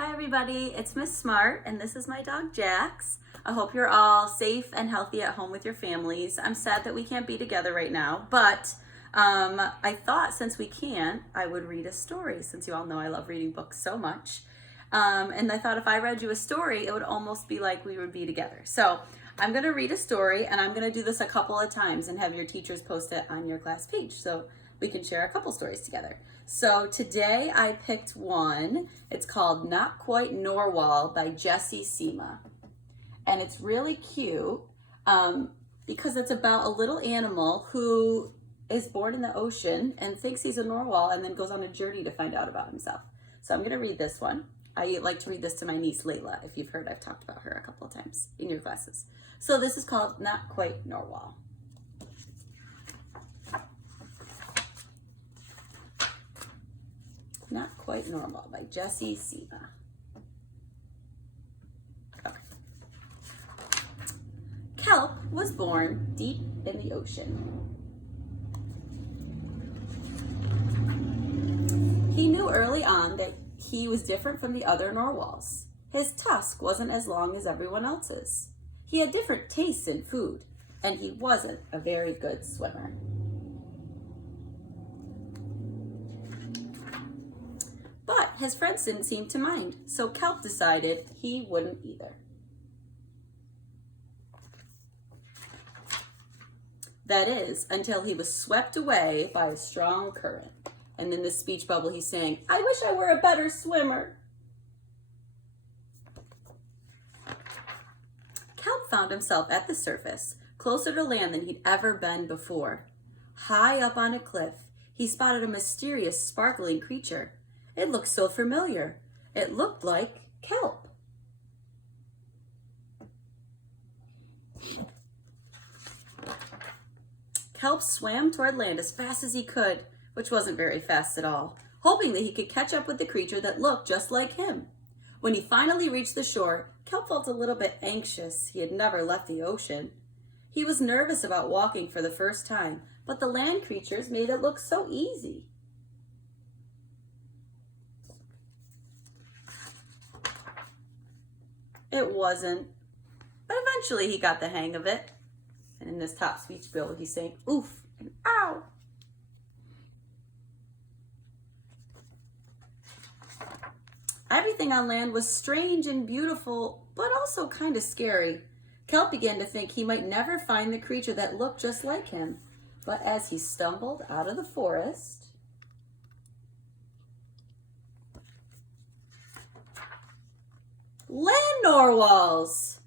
Hi everybody, it's Miss Smart and this is my dog Jax. I hope you're all safe and healthy at home with your families. I'm sad that we can't be together right now, but I thought since we can, I would read a story since you all know I love reading books so much. And I thought if I read you a story, it would almost be like we would be together. So I'm going to read a story and I'm going to do this a couple of times and have your teachers post it on your class page so we can share a couple stories together. So today I picked one. It's called Not Quite Narwhal by Jessie Seema. And it's really cute because it's about a little animal who is born in the ocean and thinks he's a narwhal and then goes on a journey to find out about himself. So I'm going to read this one. I like to read this to my niece Layla. If you've heard, I've talked about her a couple of times in your classes. So this is called Not Quite Narwhal. Not Quite Normal by Jessie Seema. Okay. Kelp was born deep in the ocean. He knew early on that he was different from the other narwhals. His tusk wasn't as long as everyone else's. He had different tastes in food, and he wasn't a very good swimmer. But his friends didn't seem to mind, so Kelp decided he wouldn't either. That is, until he was swept away by a strong current. And in this speech bubble, he's saying, "I wish I were a better swimmer." Kelp found himself at the surface, closer to land than he'd ever been before. High up on a cliff, he spotted a mysterious, sparkling creature. It looked so familiar. It looked like kelp. Kelp swam toward land as fast as he could, which wasn't very fast at all, hoping that he could catch up with the creature that looked just like him. When he finally reached the shore, Kelp felt a little bit anxious. He had never left the ocean. He was nervous about walking for the first time, but the land creatures made it look so easy. It wasn't, but eventually he got the hang of it. And in this top speech bubble, he's saying, "Oof" and "ow." Everything on land was strange and beautiful, but also kind of scary. Kelp began to think he might never find the creature that looked just like him. But as he stumbled out of the forest, land narwhals!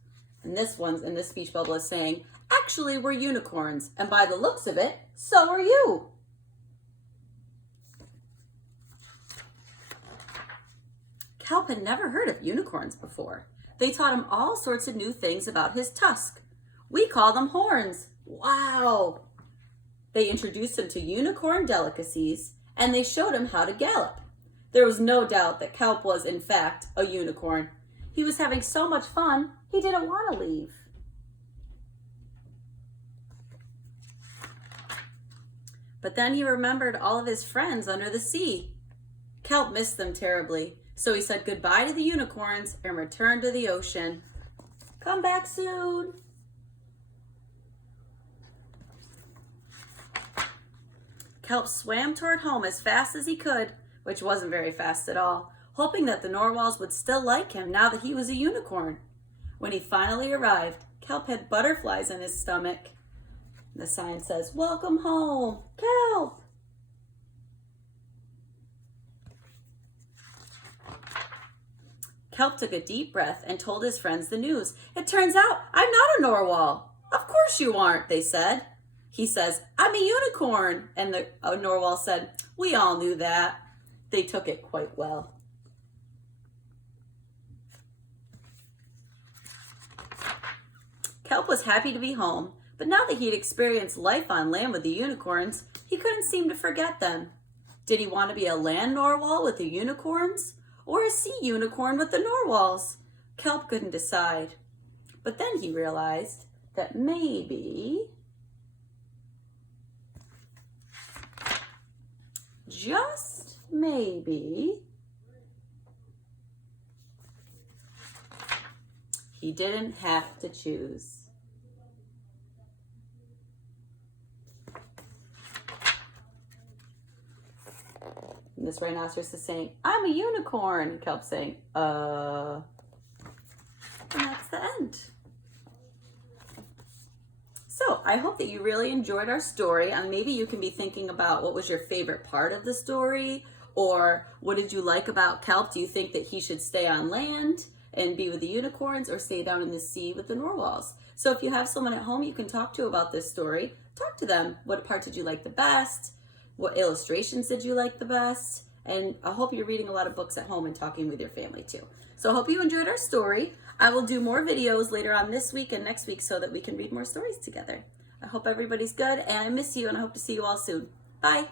And this one's in this speech bubble is saying, "Actually, we're unicorns, and by the looks of it, so are you." Kelp had never heard of unicorns before. They taught him all sorts of new things about his tusk. "We call them horns." Wow! They introduced him to unicorn delicacies, and they showed him how to gallop. There was no doubt that Kelp was, in fact, a unicorn. He was having so much fun, he didn't want to leave. But then he remembered all of his friends under the sea. Kelp missed them terribly, so he said goodbye to the unicorns and returned to the ocean. "Come back soon." Kelp swam toward home as fast as he could, which wasn't very fast at all, hoping that the narwhals would still like him now that he was a unicorn. When he finally arrived, Kelp had butterflies in his stomach. The sign says, "Welcome home, Kelp." Kelp took a deep breath and told his friends the news. "It turns out I'm not a narwhal." "Of course you aren't," they said. He says, "I'm a unicorn." And the narwhal said, "We all knew that." They took it quite well. Kelp was happy to be home, but now that he'd experienced life on land with the unicorns, he couldn't seem to forget them. Did he want to be a land narwhal with the unicorns, or a sea unicorn with the narwhals? Kelp couldn't decide. But then he realized that maybe, just maybe, He didn't have to choose. And this rhinoceros is saying, I'm a unicorn. Kelp's saying, And that's the end. So I hope that you really enjoyed our story. And maybe you can be thinking about what was your favorite part of the story, or what did you like about Kelp? Do you think that he should stay on land and be with the unicorns, or stay down in the sea with the narwhals? So if you have someone at home you can talk to about this story, talk to them. What part did you like the best? What illustrations did you like the best? And I hope you're reading a lot of books at home and talking with your family too. So I hope you enjoyed our story. I will do more videos later on this week and next week so that we can read more stories together. I hope everybody's good, and I miss you, and I hope to see you all soon. Bye.